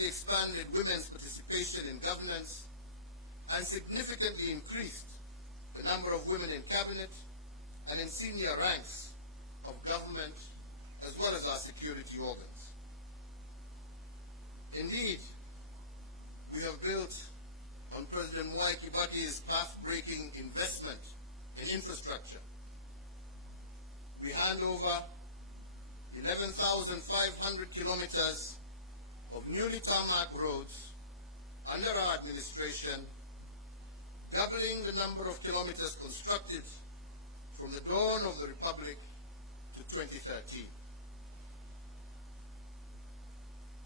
dramatically expanded women's participation in governance and significantly increased the number of women in cabinet and in senior ranks of government as well as our security organs. Indeed, we have built on President Mwai Kibaki's path-breaking investment in infrastructure. We hand over 11,500 kilometers of newly tarmac roads under our administration, doubling the number of kilometers constructed from the dawn of the Republic to 2013.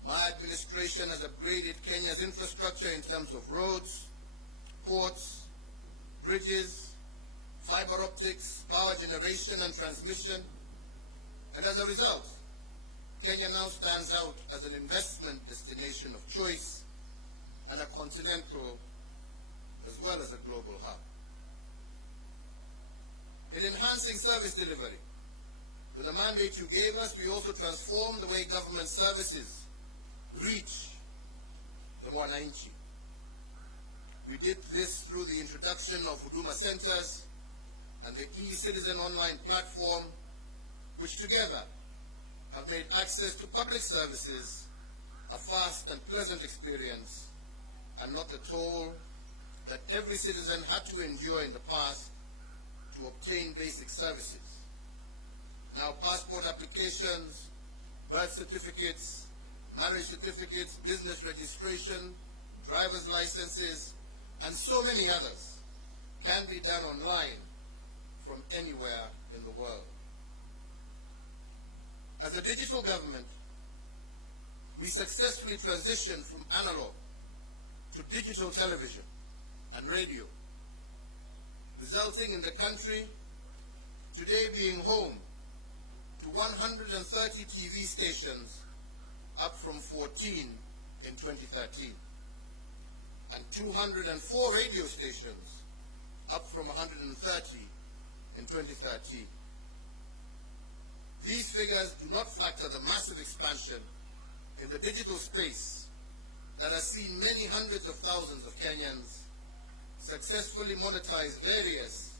My administration has upgraded Kenya's infrastructure in terms of roads, ports, bridges, fiber optics, power generation and transmission, and as a result, Kenya now stands out as an investment destination of choice and a continental as well as a global hub. In enhancing service delivery, with the mandate you gave us, we also transformed the way government services reach the Mwananchi. We did this through the introduction of Huduma Centers and the e-Citizen online platform, which together have made access to public services a fast and pleasant experience and not the toll that every citizen had to endure in the past to obtain basic services. Now passport applications, birth certificates, marriage certificates, business registration, driver's licenses, and so many others can be done online from anywhere in the world. As a digital government, we successfully transitioned from analog to digital television and radio, resulting in the country today being home to 130 TV stations, up from 14 in 2013, and 204 radio stations, up from 130 in 2013. These figures do not factor the massive expansion in the digital space that has seen many hundreds of thousands of Kenyans successfully monetize various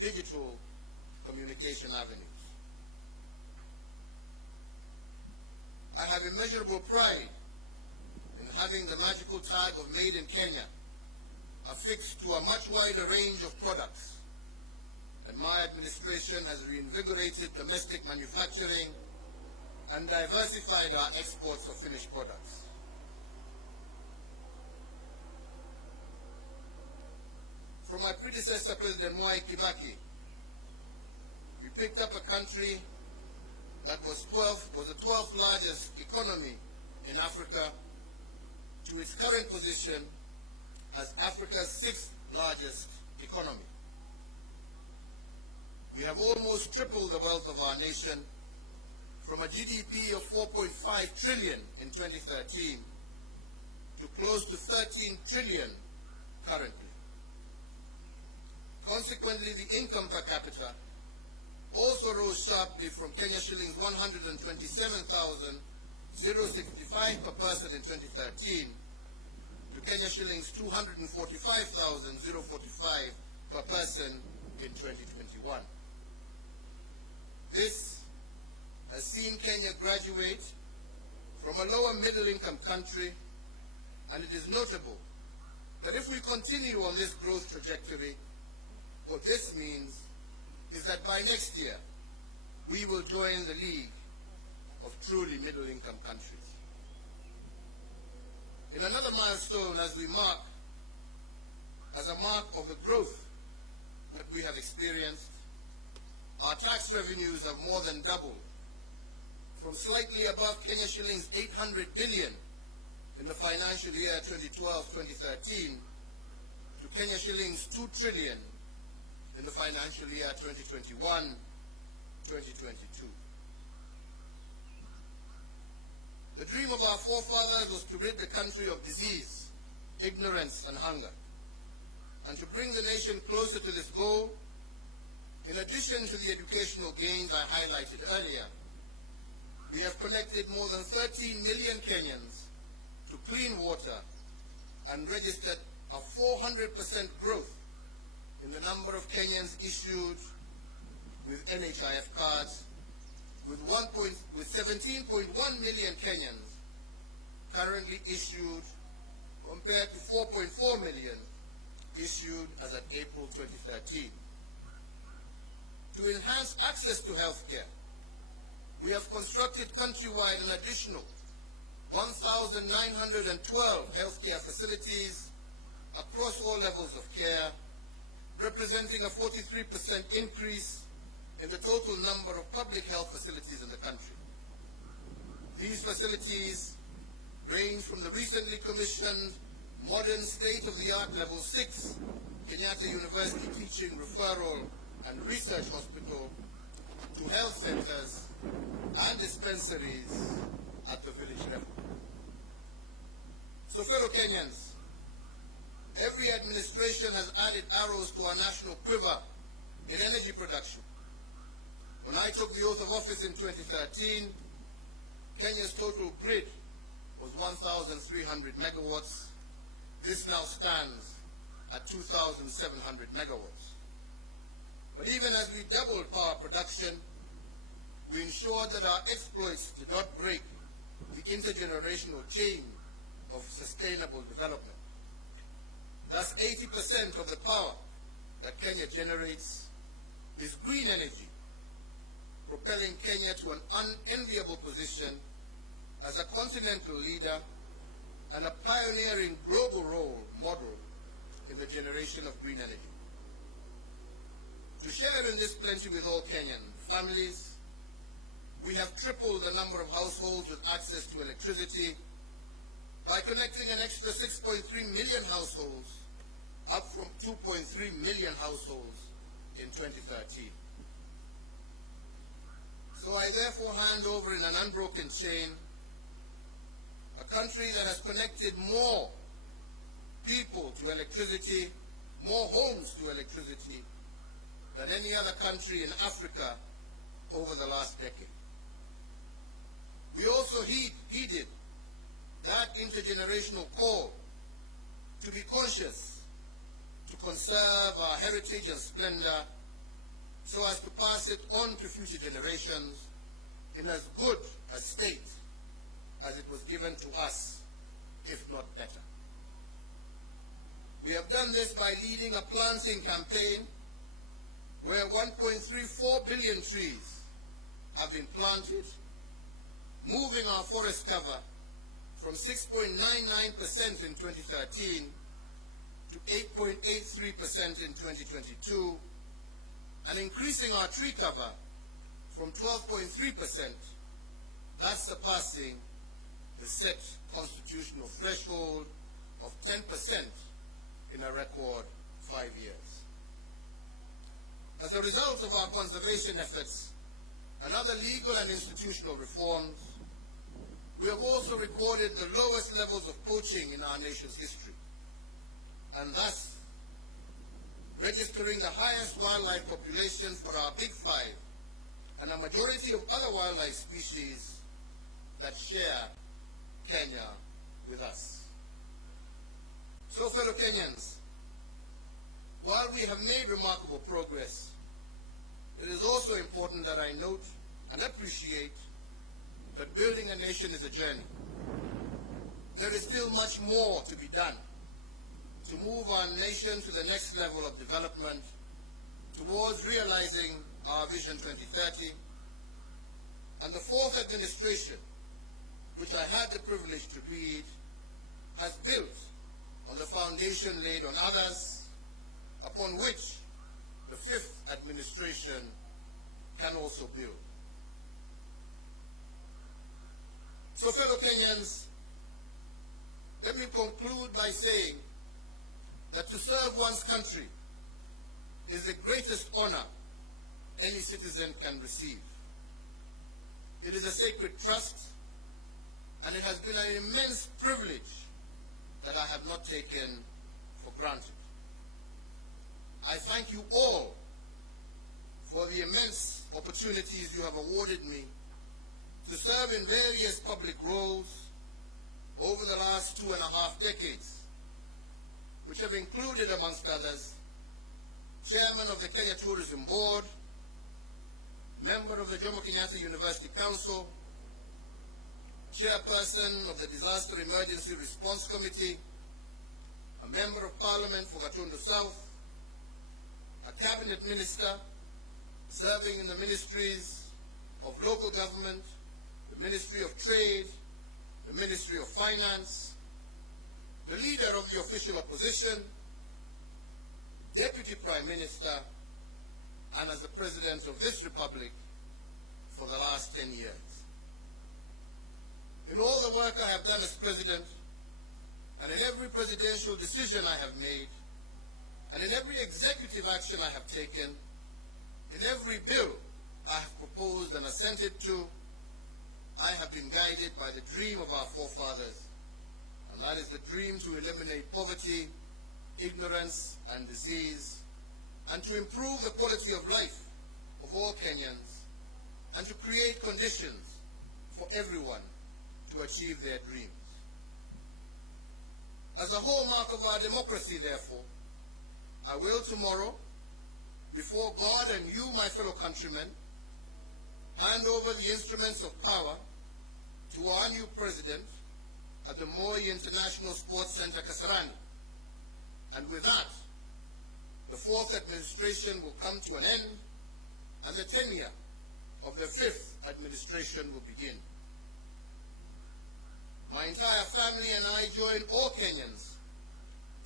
digital communication avenues. I have immeasurable pride in having the magical tag of Made in Kenya affixed to a much wider range of products, and my administration has reinvigorated domestic manufacturing and diversified our exports of finished products. From my predecessor, President Mwai Kibaki, we picked up a country that was the 12th largest economy in Africa to its current position as Africa's 6th largest economy. We have almost tripled the wealth of our nation from a GDP of 4.5 trillion in 2013 to close to 13 trillion currently. Consequently, the income per capita also rose sharply from Kenya shillings 127,065 per person in 2013 to Kenya shillings 245,045 per person in 2021. This has seen Kenya graduate from a lower middle income country, and it is notable that if we continue on this growth trajectory, what this means is that by next year, we will join the league of truly middle-income countries. In another milestone as a mark of the growth that we have experienced, our tax revenues have more than doubled from slightly above Kenya shillings 800 billion in the financial year 2012-2013 to Kenya shillings 2 trillion in the financial year 2021-2022. The dream of our forefathers was to rid the country of disease, ignorance, and hunger. And to bring the nation closer to this goal, in addition to the educational gains I highlighted earlier, we have connected more than 13 million Kenyans to clean water and registered a 400% growth in the number of Kenyans issued with NHIF cards, with 17.1 million Kenyans currently issued compared to 4.4 million issued as at April 2013. To enhance access to health care, we have constructed countrywide an additional 1,912 healthcare facilities across all levels of care, representing a 43% increase in the total number of public health facilities in the country. These facilities range from the recently commissioned modern state-of-the-art Level 6 Kenyatta University Teaching, Referral and Research Hospital to health centers and dispensaries at the village level. So fellow Kenyans, every administration has added arrows to our national quiver in energy production. When I took the oath of office in 2013, Kenya's total grid was 1,300 megawatts. This now stands at 2,700 megawatts. But even as we doubled power production, we ensured that our exploits did not break the intergenerational chain of sustainable development. Thus, 80% of the power that Kenya generates is green energy, propelling Kenya to an unenviable position as a continental leader and a pioneering global role model in the generation of green energy. To share in this plenty with all Kenyan families, we have tripled the number of households with access to electricity by connecting an extra 6.3 million households, up from 2.3 million households in 2013. So I therefore hand over in an unbroken chain a country that has connected more people to electricity, more homes to electricity, than any other country in Africa over the last decade. We also heeded that intergenerational call to be conscious, to conserve our heritage and splendor, so as to pass it on to future generations in as good a state as it was given to us, if not better. We have done this by leading a planting campaign where 1.34 billion trees have been planted, moving our forest cover from 6.99% in 2013 to 8.83% in 2022, and increasing our tree cover from 12.3%, thus surpassing the set constitutional threshold of 10% in a record 5 years. As a result of our conservation efforts and other legal and institutional reforms, we have also recorded the lowest levels of poaching in our nation's history, and thus registering the highest wildlife population for our Big Five and a majority of other wildlife species that share Kenya with us. So, fellow Kenyans, while we have made remarkable progress, it is also important that I note and appreciate that building a nation is a journey. There is still much more to be done to move our nation to the next level of development towards realizing our Vision 2030. And the fourth administration, which I had the privilege to lead, has built on the foundation laid on others, upon which the fifth administration can also build. So, fellow Kenyans, let me conclude by saying that to serve one's country is the greatest honor any citizen can receive. It is a sacred trust, and it has been an immense privilege that I have not taken for granted. I thank you all for the immense opportunities you have awarded me to serve in various public roles, over the last 2.5 decades, which have included, amongst others, Chairman of the Kenya Tourism Board, member of the Jomo Kenyatta University Council, Chairperson of the Disaster Emergency Response Committee, a Member of Parliament for Gatundu South, a Cabinet Minister serving in the Ministries of Local Government, the Ministry of Trade, the Ministry of Finance, the Leader of the Official Opposition, Deputy Prime Minister, and as the President of this Republic for the last 10 years. In all the work I have done as President, and in every presidential decision I have made, and in every executive action I have taken, in every bill I have proposed and assented to, I have been guided by the dream of our forefathers, and that is the dream to eliminate poverty, ignorance, and disease, and to improve the quality of life of all Kenyans, and to create conditions for everyone to achieve their dreams. As a hallmark of our democracy, therefore, I will tomorrow, before God and you, my fellow countrymen, hand over the instruments of power to our new president at the Moi International Sports Center, Kasarani. And with that, the fourth administration will come to an end, and the tenure of the fifth administration will begin. My entire family and I join all Kenyans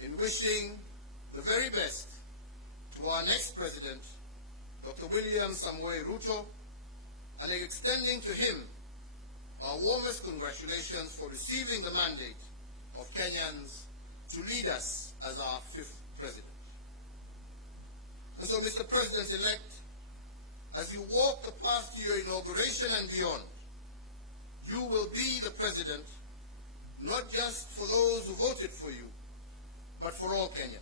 in wishing the very best to our next president, Dr. William Samoei Ruto, and extending to him our warmest congratulations for receiving the mandate of Kenyans to lead us as our fifth president. And so, Mr. President-elect, as you walk the path to your inauguration and beyond, you will be the president not just for those who voted for you, but for all Kenyans.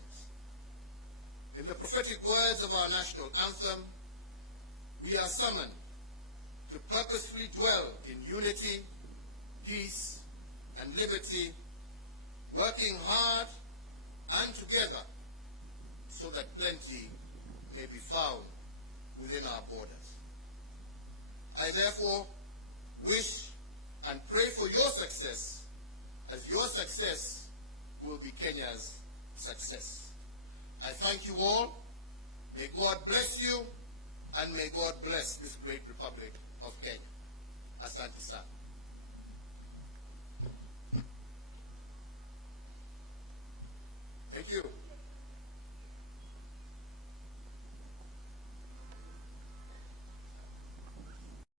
In the prophetic words of our national anthem, we are summoned to purposefully dwell in unity, peace, and liberty, working hard and together so that plenty may be found within our borders. I therefore wish and pray for your success, as your success will be Kenya's success. I thank you all. May God bless you, and may God bless this great Republic of Kenya. Asante sana.